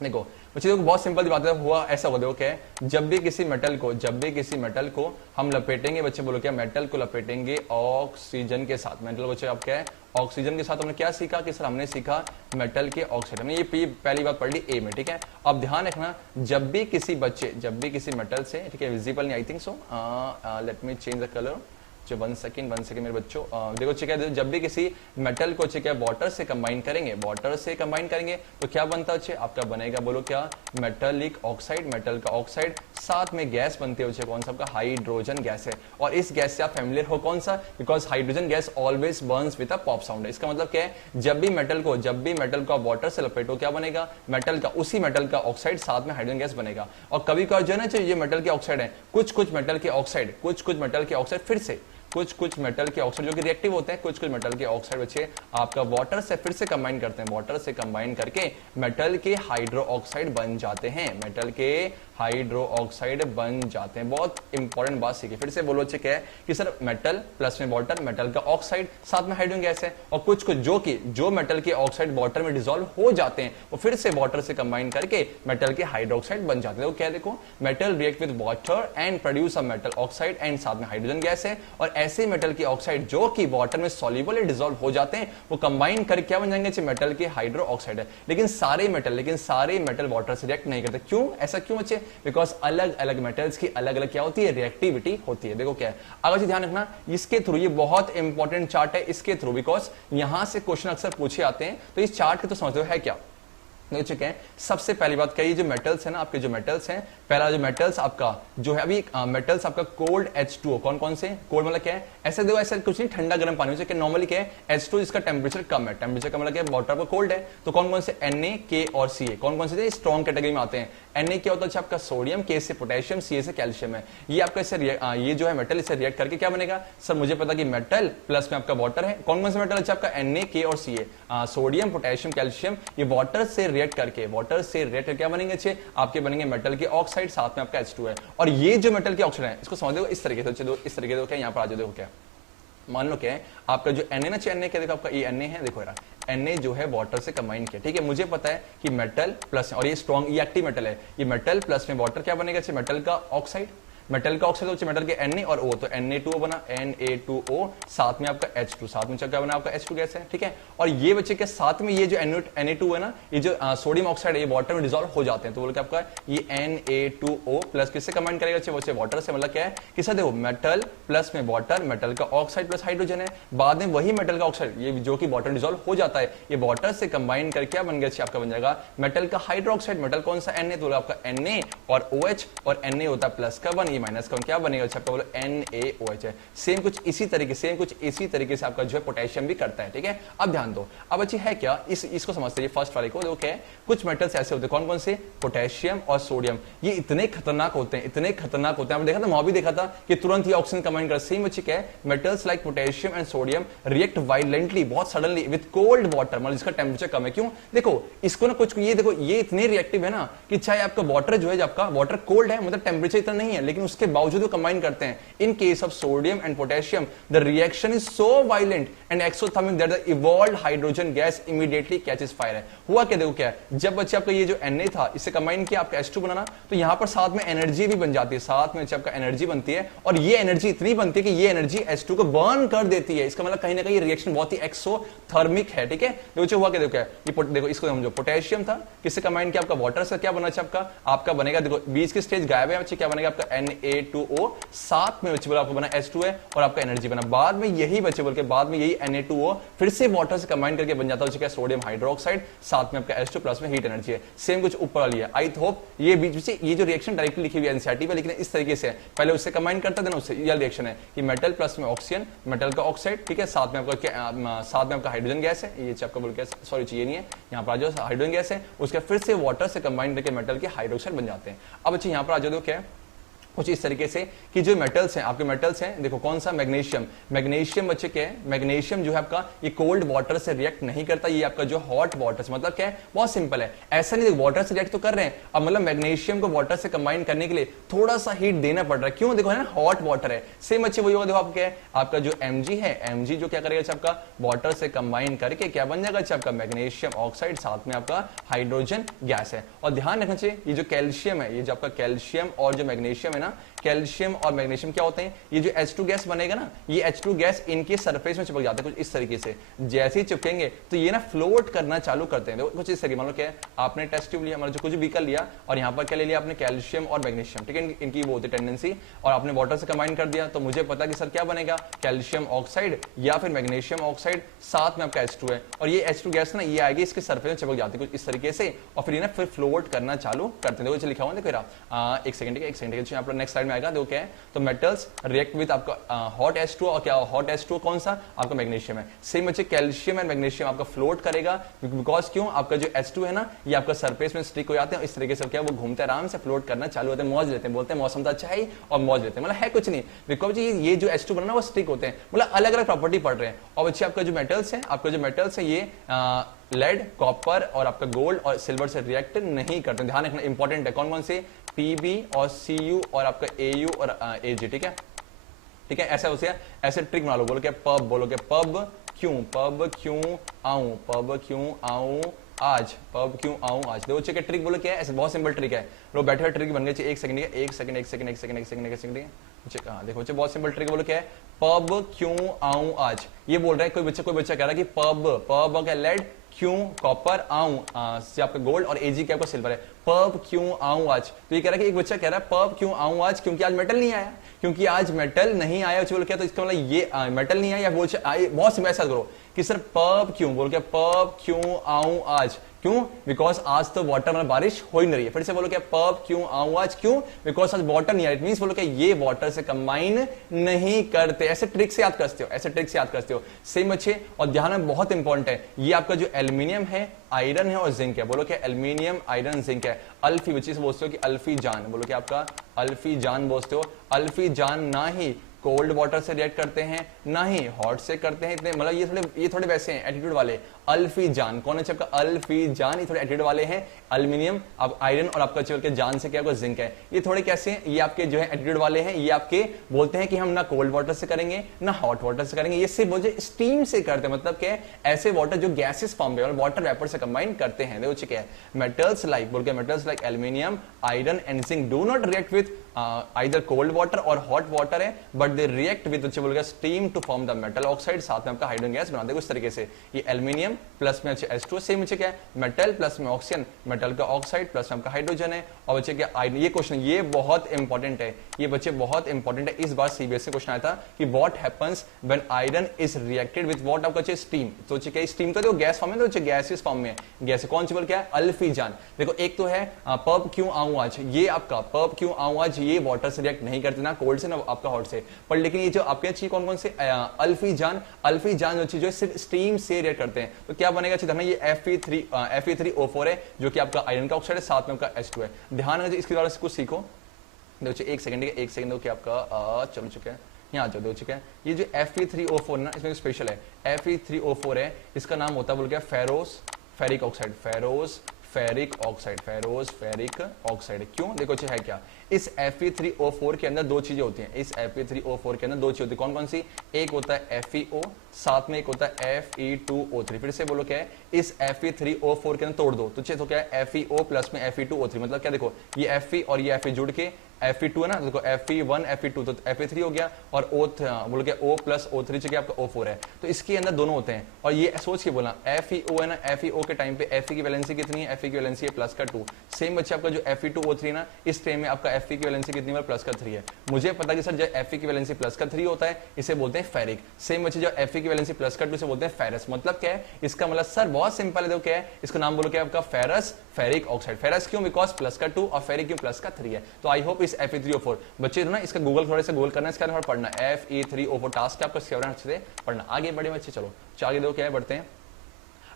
देखो बच्चे देखो बहुत सिंपल बात है, हुआ ऐसा होगा देखो क्या, जब भी किसी मेटल को हम लपेटेंगे बच्चे बोलो क्या, मेटल को लपेटेंगे ऑक्सीजन के साथ, मेटल बच्चे आप क्या है ऑक्सीजन के साथ। हमने क्या सीखा कि सर हमने सीखा मेटल के ऑक्साइड, हमने ये पहली बात पढ़ ली ए में, ठीक है। अब ध्यान रखना जब भी किसी मेटल से, ठीक है विजिबल नहीं I think so, let me change the colour, जो 1 सेकंड मेरे बच्चों, देखो ठीक है, जब भी किसी मेटल को ठीक है वाटर से कंबाइन करेंगे तो क्या बनता है आपका बनेगा बोलो क्या मेटेलिक ऑक्साइड, मेटल का ऑक्साइड, साथ में गैस बनती है कौन सा आपका हाइड्रोजन गैस है। और इस गैस से आप फैमिलियर हो कौन सा, because hydrogen gas always Burns with a pop sound है। इसका मतलब क्या है, जब भी मेटल को आप वाटर से लपेटो क्या बनेगा उसी मेटल का ऑक्साइड साथ में हाइड्रोजन गैस बनेगा। और कभी कभार जो है ना ये मेटल के ऑक्साइड है, कुछ मेटल के ऑक्साइड फिर से कुछ कुछ मेटल के ऑक्साइड जो कि रिएक्टिव होते हैं, कुछ कुछ मेटल के ऑक्साइड बच्चे आपका वाटर से फिर से कंबाइन करते हैं, वाटर से कंबाइन करके मेटल के हाइड्रो ऑक्साइड बन जाते हैं, मेटल के हाइड्रो ऑक्साइड बन जाते हैं। बहुत इंपॉर्टेंट बात सीखिए, फिर से बोलो अच्छे क्या है कि सर मेटल प्लस में वाटर, मेटल का ऑक्साइड साथ में हाइड्रोजन गैस है, और कुछ कुछ जो मेटल के ऑक्साइड वाटर में डिसॉल्व हो जाते हैं वो फिर से वाटर से कंबाइन करके मेटल के हाइड्रोक्साइड बन जाते हैं। क्या देखो, metal react with water and produce a metal oxide and साथ में हाइड्रोजन गैस है, और ऐसे मेटल के ऑक्साइड जो कि वाटर में सॉल्युबल डिसॉल्व हो जाते हैं वो कंबाइन करके क्या बन जाएंगे, मेटल के हाइड्रो ऑक्साइड है। लेकिन सारे मेटल वाटर से रिएक्ट नहीं करते। क्यों, ऐसा क्यों बच्चे? बिकॉज अलग अलग मेटल्स की अलग अलग क्या होती है, रिएक्टिविटी होती है। देखो क्या है, अगर ध्यान रखना इसके थ्रू, ये बहुत इंपॉर्टेंट चार्ट है इसके थ्रू, बिकॉज यहां से क्वेश्चन अक्सर पूछे आते हैं, तो इस चार्ट के तो समझते हो है क्या। देख चुके हैं, सबसे पहली बात क्या, ये जो मेटल्स है ना, आपके जो मेटल्स हैं, पहला जो मेटल्स आपका जो है अभी मेटल्स आपका कोल्ड H2O, कौन कौन से कोल्ड मतलब क्या है, ऐसे देखो ऐसा कुछ नहीं, ठंडा गर्म पानी में नॉर्मली क्या है H2 जिसका टेम्परेचर कम है, टेम्परेचर कम मतलब क्या है, वाटर पर कोल्ड है, तो कौन कौन से Na, K और Ca, कौन कौन से स्ट्रॉन्ग कैटेगरी में आते हैं। Na क्या होता है आपका सोडियम, K से पोटेशियम, Ca से कैल्शियम है। ये आपका इससे ये जो है मेटल इससे रिएक्ट करके क्या बनेगा, सर मुझे पता कि मेटल प्लस में आपका वाटर है, कौन कौन से मेटल अच्छा आपका Na, K और Ca, सोडियम, पोटेशियम, कैल्शियम, ये वाटर से रिएक्ट करके क्या बनेंगे अच्छे आपके, बनेंगे मेटल के ऑक्साइड, साथ में आपका H2 है। और ये जो मेटल के ऑक्साइड है इसको समझ दो इस तरीके से, इस तरीके से क्या यहाँ पर आ जाओ, देखो क्या मान लो क्या है आपका जो Na ना, Na क्या देखो आपका ये Na है, देखो यार Na जो है वाटर से कंबाइन किया, ठीक है, मुझे पता है कि मेटल प्लस, और ये स्ट्रॉन्ग ये एक्टिव मेटल है, ये मेटल प्लस में वाटर क्या बनेगा, मेटल का ऑक्साइड, मेटल का ऑक्साइड तो मेटल के Na और O, तो Na2O बना, Na2O, साथ में आपका H2, साथ में क्या बना आपका H2 गैस है, ठीक है। और ये बच्चे के साथ में ये जो Na2 है ना, ये जो सोडियम ऑक्साइड है, ये वाटर में डिसॉल्व हो जाते हैं, तो बोल के आपका ये Na2O प्लस किससे कंबाइन करेगा बच्चे, वाटर से, मतलब क्या है कि सर देखो मेटल प्लस में वाटर, मेटल का ऑक्साइड प्लस हाइड्रोजन है, बाद में वही मेटल का ऑक्साइड ये जो कि वाटर डिसॉल्व हो जाता है, ये वाटर से कंबाइन करके क्या बन गया आपका, बन जाएगा मेटल का हाइड्रोक्साइड। मेटल कौन सा Na, तो आपका Na और OH, और Na होता है प्लस का 1, ये माइनस का क्या बनेगा आपका, बोलो NaOH है। सेम कुछ इसी तरीके से आपका जो है पोटेशियम भी करता है, ठीक है। अब ध्यान दो, अब अच्छी है क्या, इसको समझते हैं, फर्स्ट वाले को देखो क्या है, कुछ मेटल्स ऐसे होते हैं, कौन कौन से, पोटेशियम और सोडियम, ये इतने खतरनाक होते हैं, आपने देखा था, वहां भी देखा था कि तुरंत ही ऑक्सीजन कंबाइन कर, सेम अच्छी क्या है, metals like potassium and sodium react violently, बहुत सडनली विद कोल्ड वाटर, मतलब जिसका टेम्परेचर कम है। क्यों, देखो इसको ना कुछ, ये देखो ये इतने रिएक्टिव है ना कि चाहे आपका वाटर जो है, आपका वाटर कोल्ड है, मतलब टेम्परेचर इतना नहीं है, लेकिन उसके बावजूद वो कंबाइन करते हैं। In case of sodium and potassium the reaction is so violent and exothermic that the evolved hydrogen gas immediately catches fire है। हुआ क्या, देखो क्या है, जब बच्चे आपका ये जो Na था इससे कंबाइन किया आपका H2 बनाना, तो यहां पर साथ में एनर्जी भी बन जाती है, साथ में आपका एनर्जी बनती है, और ये एनर्जी इतनी बनती है कि ये एनर्जी H2 को बर्न कर देती है। इसका मतलब कहीं ना कहीं रिएक्शन बहुत ही एक्सोथर्मिक है, ठीक है। देखो हुआ क्या, देखो क्या है, देखो इसको समझो, पोटेशियम था, किससे कंबाइन किया आपका, वाटर से, क्या बना आपका बनेगा, देखो बीच की स्टेज गायब है, क्या बनेगा आपका Na2O, साथ में बच्चे बोला आपको बना H2 है, और आपका एनर्जी बना, बाद में यही बच्चे बोल के बाद में यही Na2O फिर से वाटर से कंबाइन करके बन जाता है क्या, सोडियम हाइड्रोक्साइड, साथ में आपका H2 प्लस में हीट एनर्जी है। सेम कुछ ऊपर वाली है। आई होप ये बीच से ये जो रिएक्शन डायरेक्टली लिखी हुई है एनसीईआरटी पे, लेकिन इस तरीके से है, पहले उससे कंबाइन करता था ना, उससे यह रिएक्शन है कि मेटल प्लस में ऑक्सीजन, मेटल का ऑक्साइड, ठीक है, साथ में आपका हाइड्रोजन गैस है, ये आपका बोल के सॉरी ये नहीं है, यहाँ पर आ जाओ हाइड्रोजन गैस है, उसके फिर से वाटर से कंबाइन करके मेटल के हाइड्रोक्साइड बन जाते हैं। अब अच्छे यहाँ पर आ जाओ, क्या है कुछ इस तरीके से कि जो मेटल्स हैं आपके, मेटल्स हैं देखो कौन सा, मैग्नीशियम बच्चे क्या है, मैग्नीशियम जो है आपका ये कोल्ड वाटर से रिएक्ट नहीं करता, ये आपका जो हॉट वाटर से, मतलब क्या है, बहुत सिंपल है, ऐसा नहीं वाटर से रिएक्ट तो कर रहे हैं, अब मतलब मैग्नीशियम को वाटर से कंबाइन करने के लिए थोड़ा सा हीट देना पड़ रहा है। क्यों, देखो है ना हॉट वाटर है, सेम अच्छे वही होगा, देखो आपका है आपका जो Mg है, Mg जो क्या करेगा आपका वाटर से कंबाइन करके क्या बन जाएगा आपका मैग्नीशियम ऑक्साइड, साथ में आपका हाइड्रोजन गैस है। और ध्यान रखना चाहिए ये जो कैल्शियम है, ये जो आपका कैल्शियम और जो मैग्नीशियम है ना, कैल्शियम और मैग्नीशियम क्या होते हैं, ये जो H2 गैस बनेगा ना, ये H2 गैस इनके सरफेस में चिपक जाता है कुछ इस तरीके से, जैसे ही चिपकेंगे तो ये ना फ्लोट करना चालू करते हैं। कुछ इस तरीके, मान लो क्या है, आपने टेस्ट ट्यूब लिया, मतलब जो कुछ भी कर लिया, और यहाँ पर क्या ले लिया आपने, कैल्शियम और मैग्नीशियम, ठीक है, इनकी वो होती है टेंडेंसी, और आपने वाटर से कंबाइन कर दिया, तो मुझे पता कि सर क्या बनेगा, कैल्शियम ऑक्साइड या फिर मैग्नीशियम ऑक्साइड, साथ में आपका H2 है, और ये H2 गैस ना ये आएगी इसके सरफेस में चिपक जाती है कुछ इस तरीके से, और फिर ये ना फिर फ्लोट करना चालू करते हैं। देखो लिखा हुआ है, देखो एक सेकंड, यहाँ पर नेक्स्ट स्लाइड में आएगा, देखो क्या है, तो मेटल्स रिएक्ट विद आपका हॉट H2 और क्या हॉट H2 कौन सा आपका मैग्नीशियम है। सेम बच्चे कैल्शियम एंड मैग्नीशियम आपका फ्लोट करेगा, बिकॉज क्यों आपका जो H2 है ना ये आपका सरफेस में स्टिक हो जाते हैं, इस तरीके से क्या वो घूमते आराम से फ्लोट करना चालू होते हैं, मौज लेते हैं, बोलते हैं मौसम तो अच्छा है और मौज लेते हैं, मतलब है कुछ नहीं, बिकॉज ये जो H2 बना वो स्टिक होते हैं, मतलब अलग अलग प्रॉपर्टी पड़ रहे हैं। और बच्चे आपका जो मेटल्स है, आपका जो मेटल्स है ये लेड, कॉपर और आपका गोल्ड और सिल्वर से रिएक्ट नहीं करते, ध्यान रखना इंपॉर्टेंट है। कौन कौन से, Pb और Cu और आपका Au और Ag, ठीक है ठीक है। ऐसा उसे ऐसे ट्रिक बना लो, बोलो क्या पब, बोलो क्या पब क्यों आऊं, पब क्यों आऊं आज, पब क्यों आऊं आज। देखो चेक ट्रिक बोलो क्या है, ऐसे बहुत सिंपल ट्रिक है, लो बैठे हुए ट्रिक बन गए, एक सेकंड देखो बच्चे बहुत सिंपल ट्रिक बोलो क्या है, पब क्यों आऊं आज। ये बोल रहा है कोई बच्चा कह रहा है कि पब क्या लेड, क्यों कॉपर, आऊं आपका गोल्ड और एजी क्या आपका सिल्वर है, पब क्यों आऊं आज। तो ये कह रहा है कि एक बच्चा कह रहा है पब क्यों आऊं आज, क्योंकि आज मेटल नहीं आया, क्योंकि आज मेटल नहीं आया। बोल क्या, तो इसका मतलब ये मेटल नहीं आया, बोल बहुत सिंपल ऐसा करो कि सर पब क्यों, बोल क्या पब क्यों आऊं आज, क्यों बिकॉज आज तो वाटर में बारिश हो ही नहीं रही है। फिर से बोलो क्या पब क्यों आऊं आज, क्यों बिकॉज आज वाटर नहीं आ रहा, इट मींस बोलो क्या ये वाटर से कंबाइन नहीं करते। ऐसे ट्रिक से याद करते हो, सेम अच्छे। और ध्यान में बहुत इंपॉर्टेंट है, ये आपका जो एल्यूमिनियम है, आयरन है और जिंक है, बोलो क्या एल्यूमिनियम आयरन जिंक है। अल्फी बच्ची से बोलते हो कि अल्फी जान, बोलो क्या आपका अल्फी जान बोलते हो। अल्फी जान ना ही कोल्ड वाटर से रिएक्ट करते हैं ना ही हॉट से करते हैं, इतने मतलब ये थोड़े वैसे हैं एटीट्यूड वाले। अल्फी जान कौन है आपका, अल्फी जान ये थोड़े एटीट्यूड वाले हैं। एल्यूमिनियम अब आयरन और आपका चल के जान से क्या आपका जिंक है, ये थोड़े कैसे हैं, ये आपके जो है एटीट्यूड वाले हैं। ये आपके बोलते हैं कि हम ना कोल्ड वाटर से करेंगे ना हॉट वाटर से करेंगे, ये सिर्फ बोलते स्टीम से करते हैं, मतलब क्या है ऐसे वाटर जो गैसेस फॉर्म में और वाटर वेपर से कंबाइन करते हैं। देखो क्या है, मेटल्स लाइक बोल के metals like aluminium iron and zinc do not react with either cold water और हॉट वाटर है, but they react with steam to form the metal oxide, साथ में आपका हाइड्रोजन गैस बना देगा। इस तरीके से ये एल्यूमिनियम प्लस में H2 सेम बच्चे क्या है, मेटल प्लस में ऑक्सीजन, मेटल का ऑक्साइड प्लस में आपका हाइड्रोजन है। और बच्चे क्या आयरन, ये क्वेश्चन ये बहुत इंपॉर्टेंट है, ये बच्चे बहुत इंपॉर्टेंट है। इस बार सीबीएसई क्वेश्चन आया था कि what happens when iron is reacted with what आपका स्टीम। तो क्या स्टीम तो गैस फॉर्म में, तो गैसियस फॉर्म में गैस कौन सी बोल क्या है, अल्फी जान। देखो एक तो है पब क्यों आऊं आज, ये आपका पब क्यों आऊं आज, ये वाटर से रिएक्ट नहीं करते ना कोल्ड से ना आपका हॉट से, पर लेकिन ये जो आपके चाहिए कौन कौन से अल्फी जान जो चीज जो सिर्फ स्टीम से रिएक्ट करते हैं, तो क्या बनेगा चीज ये Fe3O4 है जो कि आपका आयरन का ऑक्साइड है, साथ में आपका H2 है। ध्यान रखिए इसके द्वारा से कुछ सीखो। देखो एक सेकंड क्या आपका चल चुका है, यहाँ जो दे चुका है। ये जो Fe3O4 ना इसमें स्पेशल है, Fe3O4 है, इसका नाम होता है बोल क्या ferrous ferric oxide, ferrous ferric oxide. क्यों देखो है क्या, इस Fe3O4 के अंदर दो चीजें होती हैं, इस Fe3O4 के अंदर दो चीजें होती है, कौन कौन सी, एक होता है FeO, साथ में एक होता है Fe2O3। फिर से बोलो क्या है, इस Fe3O4 के अंदर तोड़ दो तो क्या है FeO प्लस में Fe2O3, मतलब क्या देखो ये Fe और ये Fe जुड़ के Fe2 है ना, देखो Fe1 Fe2 तो Fe3 हो गया, और बोलो क्या O प्लस O3 चाहिए आपका O4 है, तो इसके अंदर दोनों होते हैं। और ये सोच के बोला FeO है ना, FeO के टाइम पे Fe की वैलेंसी कितनी है, Fe की वैलेंसी है प्लस का 2। सेम बच्चे आपका जो Fe2O3 ना, इस टाइम में आपका Fe की वैलेंसी कितनी है, प्लस का 3 है। मुझे पता कि सर जब Fe की वैलेंसी प्लस का 3 होता है इसे बोलते हैं फेरिक। सेम बच्चे जो Fe की वैलेंसी प्लस का 2 इसे बोलते हैं फेरस। मतलब क्या है इसका मतलब सर बहुत सिंपल है, देखो क्या है इसका नाम बोलो क्या आपका फेरस फेरिक ऑक्साइड। फेरस क्यों, बिकॉज प्लस का 2 और फेरिक क्यों प्लस का 3 है। तो आई होप इस Fe3O4 बच्चे ना इसका गूगल थोड़े से गूगल करना है, इसका थोड़ा पढ़ना Fe3O4 टास्क आपको इसके अच्छे से पढ़ना। आगे बढ़े बच्चे, चलो आगे देखो क्या है, बढ़ते हैं।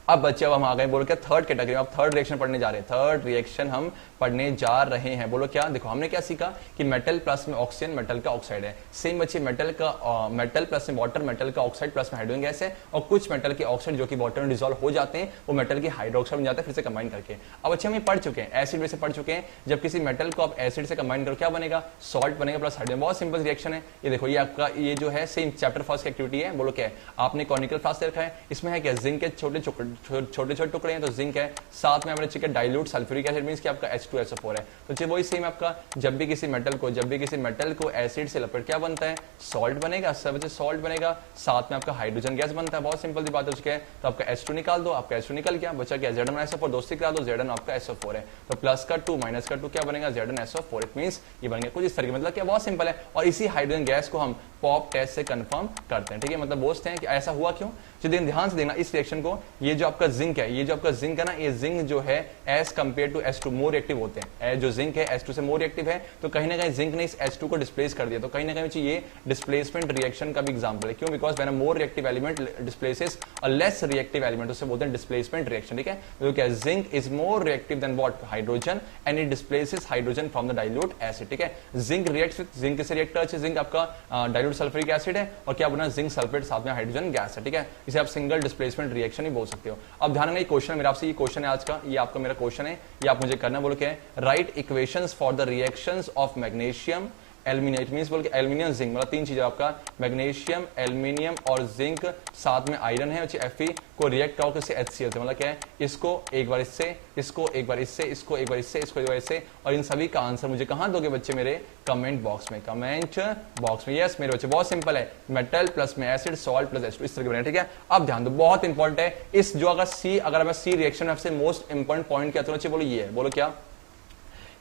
अब बच्चे अब हम आ गए बोलो क्या थर्ड कैटेगरी, अब थर्ड रिएक्शन पढ़ने जा रहे हैं, थर्ड रिएक्शन हम पढ़ने जा रहे हैं। बोलो क्या, देखो हमने क्या सीखा कि मेटल प्लस में ऑक्सीजन मेटल का ऑक्साइड है। सेम बच्चे मेटल प्लस में वाटर मेटल का ऑक्साइड प्लस में हाइड्रोजन गैस है, और कुछ मेटल के ऑक्साइड जो कि वाटर में डिसॉल्व हो जाते हैं वो मेटल की हाइड्रोक्साइड बन जाते हैं फिर से कंबाइन करके। अब अच्छे हम ये पढ़ चुके हैं, एसिड में से पढ़ चुके हैं, जब किसी मेटल को आप एसिड से कंबाइन करो क्या बनेगा, सॉल्ट बनेगा प्लस हाइड्रोजन। बहुत सिंपल रिएक्शन है ये। देखो ये आपका ये जो है सेम चैप्टर फर्स्ट की एक्टिविटी है। बोलो क्या है, आपने कॉनिकल फ्लास्क रखा है, इसमें है क्या जिंक के छोटे छोटे टुकड़े हैं, तो जिंक है, साथ में हमने चिके डाइल्यूट सल्फ्यूरिक एसिड मींस कि आपका H2SO4 है। तो वही सेम आपका जब भी किसी मेटल को एसिड से लपेट क्या बनता है, सॉल्ट बनेगा, सब बच्चे सॉल्ट बनेगा, साथ में आपका हाइड्रोजन गैस बनता है। बहुत सिंपल सी बात हो चुकी है। तो आपका H2 निकाल दो, आपका H2 निकल गया, बचा क्या Zn-SO4, दोस्ती करा दो, Zn आपका SO4 है, तो प्लस का 2 माइनस का 2 क्या बनेगा Zn-SO4। इट मींस ये बन गया कुछ इस तरीके, मतलब क्या बहुत सिंपल है। और इसी हाइड्रोजन गैस को हम पॉप टेस्ट से कंफर्म करते हैं, ठीक है, मतलब बोलते हैं कि ऐसा हुआ क्यों। ध्यान से देखना इस रिएक्शन को, ये जो आपका जिंक है, ये जो आपका जिंक है ना, ये जिंक जो है as compare to H2 more reactive होते हैं। जो जिंक है H2 से मोर रिएक्टिव है, तो कहीं ना कहीं जिंक ने इस H2 को डिस्प्लेस कर दिया, तो कहीं ना कहीं ये डिस्प्लेसमेंट रिएक्शन का भी एग्जांपल है। क्यों? Because when a more reactive element displaces a less reactive element, उसे बोलते हैं डिस्प्लेसमेंट रिएक्शन। ठीक है, तो क्या zinc is more reactive than what? Hydrogen, and it displaces hydrogen from the dilute acid. ठीक है, जिंक रिएक्ट्स विद जिंक से रिएक्ट करते हैं, जिंक आपका डाइल्यूट सल्फ्यूरिक एसिड है, और क्या बना? जिंक सल्फेट, साथ में हाइड्रोजन गैस है। ठीक है, इसे आप सिंगल डिस्प्लेसमेंट रिएक्शन ही बोल सकते हो। अब ध्यान रखना, क्वेश्चन मेरा आपसे, ये क्वेश्चन है आज का, ये आपका मेरा क्वेश्चन है, ये आप मुझे करना बोलो क्या है? Right equations for the reactions of magnesium aluminium, it means बोल के एल्यूमिनियम जिंक, मतलब तीन चीजें आपका मैग्नीशियम, एल्यूमिनियम और जिंक, साथ में आयरन है, Fe को रिएक्ट करो किससे? HCl से। मतलब क्या है? इसको एक बार इससे, इसको एक बार इससे, इसको एक बार इससे, इसको एक बार इससे, और इन सभी का आंसर मुझे कहां दोगे बच्चे? मेरे कमेंट बॉक्स में, कमेंट बॉक्स में। यस मेरे बच्चे, बहुत सिंपल है, मेटल प्लस में एसिड, सॉल्ट प्लस H2, इस तरह के बने। ठीक है, अब ध्यान दो, बहुत इंपॉर्टेंट है इस जो अगर मैं सी रिएक्शन में आपसे मोस्ट इंपॉर्टेंट पॉइंट क्या तो बोलो ये है, बोलो क्या?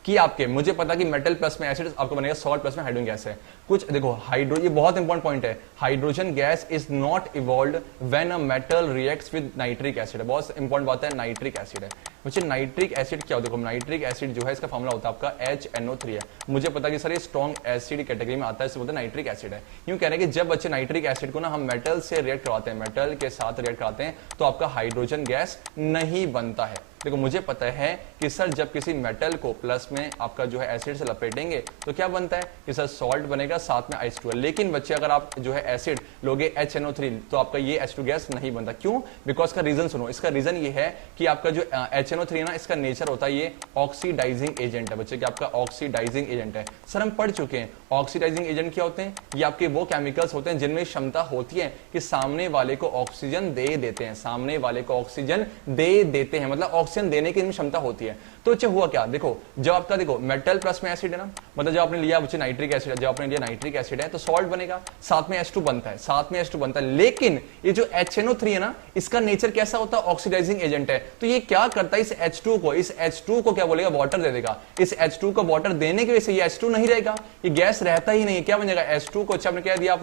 कि आपके मुझे पता कि मेटल प्लस में एसिड आपको बनेगा सॉल्ट प्लस में हाइड्रोजन गैस है। कुछ देखो हाइड्रो, ये बहुत इंपॉर्टेंट पॉइंट है, hydrogen gas is not evolved when a metal reacts with nitric acid है। बहुत इंपॉर्टेंट बात है, नाइट्रिक एसिड है। मुझे नाइट्रिक एसिड क्या होता है? देखो नाइट्रिक एसिड जो है इसका फॉर्मूला होता है आपका HNO3 है। मुझे पता कि सर ये स्ट्रॉन्ग एसिड कैटेगरी में आता है, इसे बोलते हैं नाइट्रिक एसिड है। यूं कह रहे हैं कि जब बच्चे नाइट्रिक एसिड को ना हम मेटल से रिएक्ट करवाते हैं, मेटल के साथ रिएक्ट कराते हैं, तो आपका हाइड्रोजन गैस नहीं बनता है। देखो मुझे पता है कि सर जब किसी मेटल को प्लस में आपका जो है एसिड से लपेटेंगे तो क्या बनता है कि सर सॉल्ट बनेगा, साथ में H2। लेकिन बच्चे अगर आप जो है एसिड लोगे HNO3 तो आपका ये H2 गैस नहीं बनता। क्यों? बिकॉज का रीजन सुनो, इसका रीजन ये है कि आपका जो HNO3 है ना, इसका नेचर होता है ये ऑक्सीडाइजिंग एजेंट है। बच्चे क्या आपका ऑक्सीडाइजिंग एजेंट है? सर हम पढ़ चुके हैं ऑक्सीडाइजिंग एजेंट क्या होते हैं। ये आपके वो केमिकल्स होते हैं जिनमें क्षमता होती है कि सामने वाले को ऑक्सीजन दे देते हैं, सामने वाले को ऑक्सीजन दे देते हैं, मतलब ऑक्सीजन देने की क्षमता होती है। तो अच्छा हुआ क्या? देखो जब आपका देखो मेटल प्लस में एसिड है ना, मतलब जब आपने लिया बच्चे नाइट्रिक एसिड है, जब आपने लिया नाइट्रिक एसिड है तो सॉल्ट बनेगा, साथ में H2 बनता है, साथ में H2 बनता है। लेकिन ये जो HNO3 है ना, इसका नेचर कैसा होता है? ऑक्सीडाइजिंग एजेंट है। तो ये क्या करता है? इस H2 को क्या बोलेगा? वाटर दे देगा। इस H2 को वाटर देने की वजह से ये H2 नहीं रहेगा, ये गैस रहता ही नहीं। क्या बन जाएगा? H2 को अच्छा आपने क्या दिया?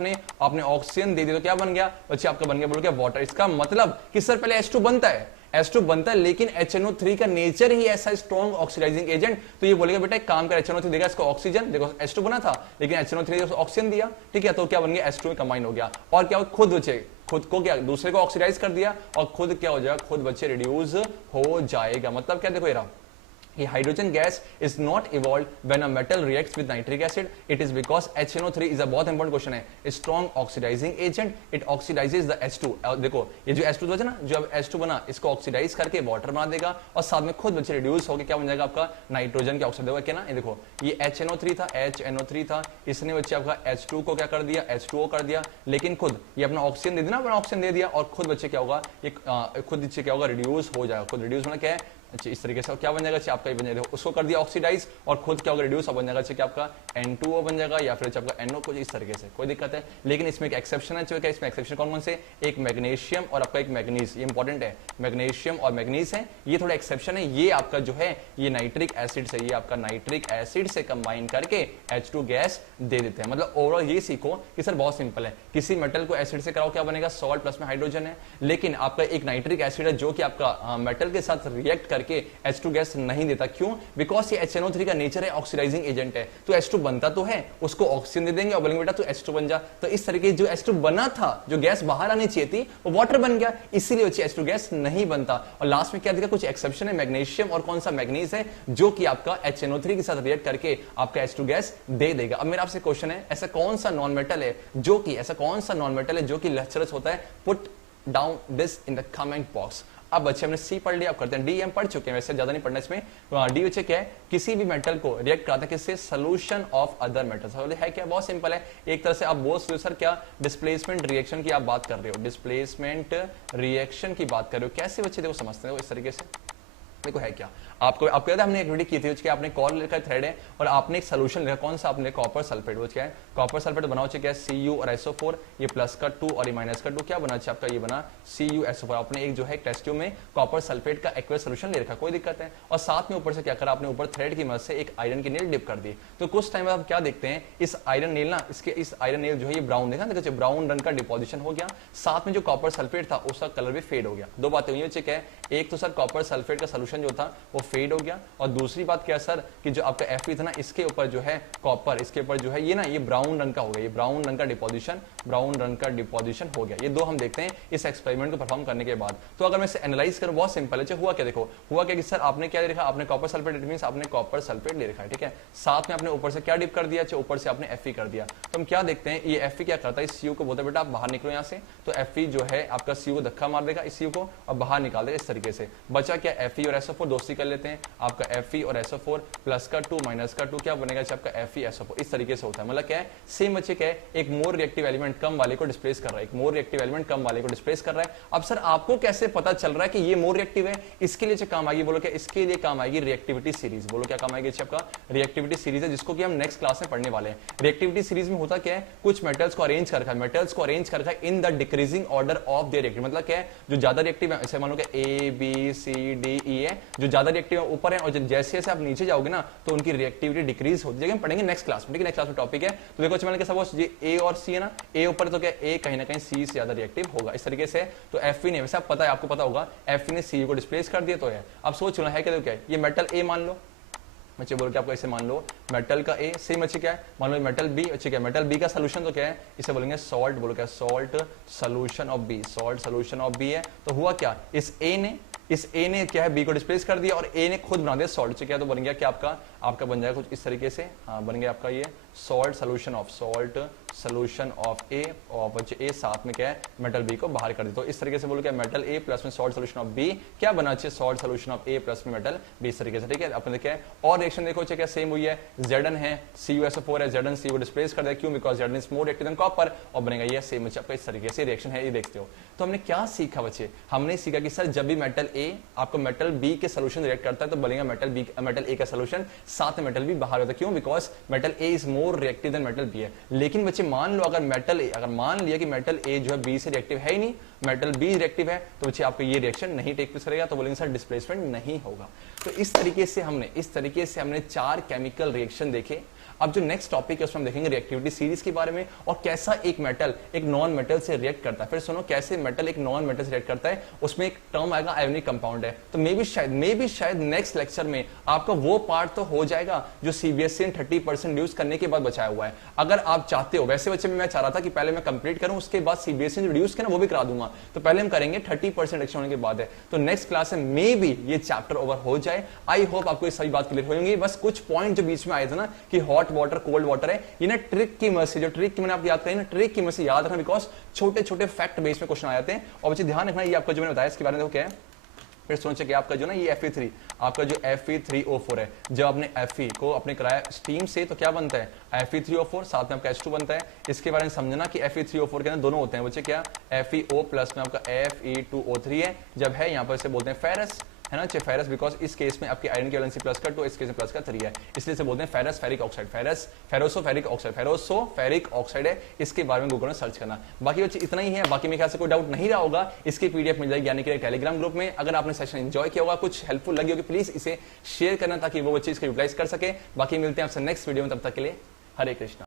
आपने ऑक्सीजन दे दिया, तो क्या बन गया बच्चे? आपका बन गया बोलो क्या? वाटर। इसका मतलब कि सर पहले H2 बनता है, H2 बनता है, लेकिन HNO3 का नेचर ही ऐसा स्ट्रॉन्ग ऑक्सीडाइजिंग एजेंट, तो ये बोलेगा बेटा एक काम कर, HNO3 देगा इसको ऑक्सीजन। देखो H2 बना था लेकिन HNO3 ने ऑक्सीजन दिया, ठीक है, तो क्या बन गया? H2 में कंबाइन हो गया, और क्या खुद बचे, खुद को क्या दूसरे को ऑक्सीडाइज कर दिया, और खुद क्या हो जाएगा? खुद बच्चे रिड्यूस हो जाएगा। मतलब क्या? देखो ये रहा, hydrogen gas is not evolve when a metal reacts with nitric acid, it is because HNO3 is a बहुत इंपॉर्टेंट क्वेश्चन है, strong oxidising agent, it oxidises the H2। देखो ये जो H2 बचा ना, जो अब H2 बना, इसको ऑक्सीडाइज करके वाटर बना देगा, और साथ में खुद बच्चे रिड्यूस होकर क्या बन जाएगा? आपका नाइट्रोजन के ऑक्साइड होगा। क्या ना, ये देखो ये HNO3 था, इसने बच्चे आपका H2 को क्या कर दिया? H2O कर दिया, लेकिन खुद ये अपना ऑक्सीजन दे दिया ना, अपना ऑक्सीजन दे दिया, और खुद बच्चे क्या होगा? ये खुद बच्चे क्या होगा? रिड्यूस हो जाएगा। खुद रिड्यूस होना क्या है? अच्छा इस तरीके से क्या बन जाएगा? आपका बन जाएगा, उसको कर दिया ऑक्सीडाइज, और खुद क्या होगा? रिड्यूस, बन जाएगा क्या आपका N2O बन जाएगा, या फिर आपका NO कुछ इस तरीके से, कोई दिक्कत है। लेकिन इसमें एक एक्सेप्शन है, क्या इसमें एक्सेप्शन कौन कौन से? एक मैग्नीशियम और आपका एक मैग्नीज, ये इंपॉर्टेंट है, मैग्नीशियम और मैग्नीज है, ये थोड़ा एक्सेप्शन है। ये आपका जो है ये नाइट्रिक एसिड से, ये आपका नाइट्रिक एसिड से कंबाइन करके H2 गैस दे देते हैं। मतलब ओवरऑल ये सीखो कि सर बहुत सिंपल है, किसी मेटल को एसिड से कराओ क्या बनेगा? सॉल्ट प्लस में हाइड्रोजन है, लेकिन आपका एक नाइट्रिक एसिड है जो कि आपका मेटल के साथ रिएक्ट करके H2 गैस नहीं देता। क्यों? बिकॉज ये HNO3 का नेचर है, ऑक्सीडाइजिंग एजेंट है, तो H2 बनता तो है, उसको ऑक्सीजन दे देंगे और बोलेंगे बेटा तू H2 बन जा। तो इस तरीके जो H2 बना था, जो गैस बाहर आनी चाहिए थी, वो वाटर बन गया, इसीलिए H2 गैस नहीं बनता। और लास्ट में क्या दिखा? कुछ एक्सेप्शन है, मैग्नीशियम और कौन सा? मैग्नीज है, जो कि आपका HNO3 के साथ रिएक्ट करके आपका H2 गैस दे देगा। अब मेरा आपसे क्वेश्चन है, ऐसा कौन सा नॉन मेटल है जो कि लेक्चरस होता है? Put down this in the comment box. अब बच्चे हमने सी पढ़ लिया, अब करते हैं डी। हम पढ़ चुके हैं, वैसे ज्यादा नहीं पढ़ना इसमें। डी बच्चे क्या है? किसी भी मेटल को रिएक्ट कराता है किससे? सोल्यूशन ऑफ अदर मेटल्स है। क्या? बहुत सिंपल है, एक तरह से आप बोल सकते हो सर क्या डिस्प्लेसमेंट रिएक्शन की आप बात कर रहे हो, डिस्प्लेसमेंट रिएक्शन की बात कर रहे हो। कैसे बच्चे देखो समझते हो इस तरीके से? देखो है क्या, आपको याद है हमने एक वीडियो की थी उसके, आपने कॉल लिखा थ्रेड है और आपने एक सोल्यूशन लिखा, कौन सा? आपने कॉपर सल्फेट। वो क्या है? कॉपर सल्फेट बनाओ क्या? Cu और SO4, ये प्लस का 2 और ये माइनस का 2, क्या बना आपका? ये बना CuSO4। आपने एक जो है टेस्ट ट्यूब में कॉपर सल्फेट का एक्वस सोल्यूशन ले रखा, कोई दिक्कत है। और साथ में ऊपर से क्या करा आपने? ऊपर थ्रेड की मदद से एक आयरन की नील डिप कर दी। तो कुछ टाइम आप क्या देखते हैं, इस आयरन नील ना, इस आयरन नील जो है ये ब्राउन, देखा देखो ब्राउन रंग का डिपोजिशन हो गया, साथ में जो कॉपर सल्फेट था उसका कलर भी फेड हो गया। दो बातें हुई, एक तो सर कॉपर सल्फेट का सोल्यूशन सॉल्यूशन जो था वो फेड हो गया। और दूसरी बात क्या सर कि जो आपका Fe था ना, इसके ऊपर जो है कॉपर, इसके ऊपर जो है ये ना ये ब्राउन रंग का हो गया, ये ब्राउन रंग का डिपोजिशन हो गया। ये दो हम देखते हैं इस एक्सपेरिमेंट को परफॉर्म करने के बाद। तो अगर मैं इसे एनालाइज करूं बहुत सिंपल है। हुआ क्या, देखो हुआ क्या कि सर आपने क्या लिखा, आपने कॉपर सल्फेट, इट मींस आपने कॉपर सल्फेट ले रखा है, ठीक है। साथ में आपने ऊपर से क्या डिप कर दिया, ऊपर से आपने Fe कर दिया। तो हम क्या देखते हैं, ये Fe क्या करता है, इस Cu को बोलता है बेटा आप बाहर निकलो यहाँ से। तो Fe जो है आपका Cu को धक्का मार देगा इस Cu को और बाहर निकाल देगा इस तरीके से। बचा क्या, Fe और SO4 दोस्ती कर लेते हैं। आपका Fe और SO4 प्लस का 2 माइनस का 2 क्या बनेगा, आपका Fe SO4 इस तरीके से होता है। मतलब क्या है, सेम बच्चे क्या है, एक मोर रिएक्टिव एलिमेंट कम वाले को डिस्प्लेस कर रहा है, एक मोर रिएक्टिव एलिमेंट कम वाले को डिस्प्लेस कर रहा है। अब सर आपको कैसे पता चल रहा है कि ये मोर रिएक्टिव है, इसके लिए काम आएगी, बोलो क्या, इसके लिए काम आएगी रिएक्टिविटी सीरीज। बोलो क्या काम आएगी, आपका रिएक्टिविटी सीरीज है जिसको कि हम नेक्स्ट क्लास में पढ़ने वाले हैं। रिएक्टिविटी सीरीज में होता क्या है, कुछ मेटल्स को अरेंज कर रखा है, मेटल्स को अरेंज कर रखा है in the decreasing order of their reactive. मतलब क्या है, जो ज्यादा रिएक्टिव है, ऐसे मानो कि A B C D E है, जो ज्यादा रिएक्टिव है ऊपर है, और जैसे जैसे आप नीचे जाओगे ना तो उनकी रिएक्टिविटी डिक्रीज होती है। हम पढ़ेंगे नेक्स्ट क्लास में, ठीक है, नेक्स्ट क्लास में टॉपिक है। तो देखो मैंने कैसा ये A और C है ना, A ऊपर तो क्या A कहीं ना कहीं C से ज्यादा रिएक्टिव होगा इस तरीके से। तो Fe ने, वैसे पता है, आपको पता होगा, Fe ने Cu को डिस्प्लेस कर दिया तो है। अब सोच लो है क्या, क्या ये मेटल A मान लो, बच्चे बोल के आपको ऐसे मान लो मेटल का A, सेम बच्चे क्या है, मान लो मेटल B, अच्छे क्या मेटल B का सोल्यूशन तो क्या है, इसे बोलेंगे सॉल्ट, बोलो क्या salt solution of B, salt solution of B है। तो हुआ क्या, इस A ने क्या है B को डिस्प्लेस कर दिया और A ने खुद बना दिया सॉल्ट। क्या तो बन गया क्या, आपका बन जाएगा कुछ इस तरीके से, हाँ बन गया आपका ये सॉल्ट सोल्यूशन ऑफ A, और बच्चे A साथ में क्या है मेटल B को बाहर कर दिया। तो इस तरीके से बोलो क्या, मेटल A प्लस में सॉल्ट सोल्यूशन ऑफ B क्या बना, चाहिए salt solution of A plus में मेटल B इस तरीके से, ठीक है। अपने क्या है और रिएक्शन देखो क्या सेम हुई है, Zn है CuSO4 है, Zn C को डिस्प्लेस कर दिया, क्यों, because Zn is more reactive than copper, और बनेगा ये सेम बच्चे आपका इस तरीके से रिएक्शन है, ये देखते हो। तो हमने क्या सीखा बच्चे, हमने सीखा कि सर जब भी मेटल A आपको मेटल B के सोल्यूशन रिएक्ट करता है तो बनेगा मेटल A का सोल्यूशन, साथ में मेटल B बाहर होता है, क्यों, because metal A is more reactive than metal B है। लेकिन बच्चे मान लो अगर मान लिया कि मेटल A जो है B से रिएक्टिव है ही नहीं, मेटल B रिएक्टिव है, तो बच्चे आपको ये रिएक्शन नहीं टेक प्लेस करेगा, तो बोलेंगे सर डिस्प्लेसमेंट नहीं होगा। तो इस तरीके से हमने 4 केमिकल रिएक्शन देखे। अब जो नेक्स्ट टॉपिक है उसमें हम देखेंगे रिएक्टिविटी सीरीज के बारे में, और कैसा एक मेटल एक नॉन मेटल से रिएक्ट करता है। फिर सुनो कैसे मेटल एक नॉन मेटल से रिएक्ट करता है, उसमें एक टर्म आएगा आयोनिक कंपाउंड है। तो मे भी शायद नेक्स्ट लेक्चर में आपका वो पार्ट तो हो जाएगा जो सीबीएसई ने 30% रिड्यूस करने के बाद बचाया हुआ है। अगर आप चाहते हो, वैसे बच्चे मैं चाह रहा था कि पहले मैं कंप्लीट करूं, उसके बाद सीबीएसई ने रिड्यूस किया ना वो भी करा दूंगा, तो पहले हम करेंगे 30% रिडक्शन होने के बाद है। तो नेक्स्ट क्लास में मे बी ये चैप्टर ओवर हो जाए। आई होप आपको ये सभी बात क्लियर होंगी। बस कुछ पॉइंट जो बीच में आए थे ना कि हॉट वाटर कोल्ड वाटर है, ये ना ट्रिक की मदद से, जो ट्रिक की मैंने आपको याद करी ना, ट्रिक की मदद से याद रखना, बिकॉज छोटे छोटे फैक्ट बेस में क्वेश्चन आ जाते हैं। और बच्चे ध्यान रखना, ये आपको जो मैंने बताया इसके बारे में क्या है, फिर सोचे कि आपका जो ना ये Fe3 आपका जो Fe3O4 है, जब आपने Fe को अपने कराया स्टीम से तो क्या बनता है Fe3O4, साथ में आपका H2 बनता है। इसके बारे में समझना कि Fe3O4 के अंदर दोनों होते हैं बच्चे, क्या FeO प्लस में आपका Fe2O3 है, जब है यहाँ पर इसे बोलते हैं फेरस, है ना, फेरस, बिकॉज इस केस में आपकी आयरन की वैलेंसी प्लस का 2, इस केस में प्लस का 3 है, इसलिए इसे बोलते हैं ferrous ferric oxide, ferroso ferric oxide है। इसके बारे में गूगल में सर्च करना। बाकी बच्चे इतना ही है, बाकी मेरे ख्याल से कोई डाउट नहीं रहा होगा। इसकी पीडीएफ मिल जाएगी यानी कि टेलीग्राम ग्रुप में। अगर आपने सेशन एंजॉय किया होगा, कुछ हेल्पफुल लगी होगी, प्लीज इसे शेयर करना ताकि वो बच्चे इसको यूटिलाइज कर सके। बाकी मिलते हैं आपसे नेक्स्ट वीडियो में, तब तक के लिए हरे कृष्णा।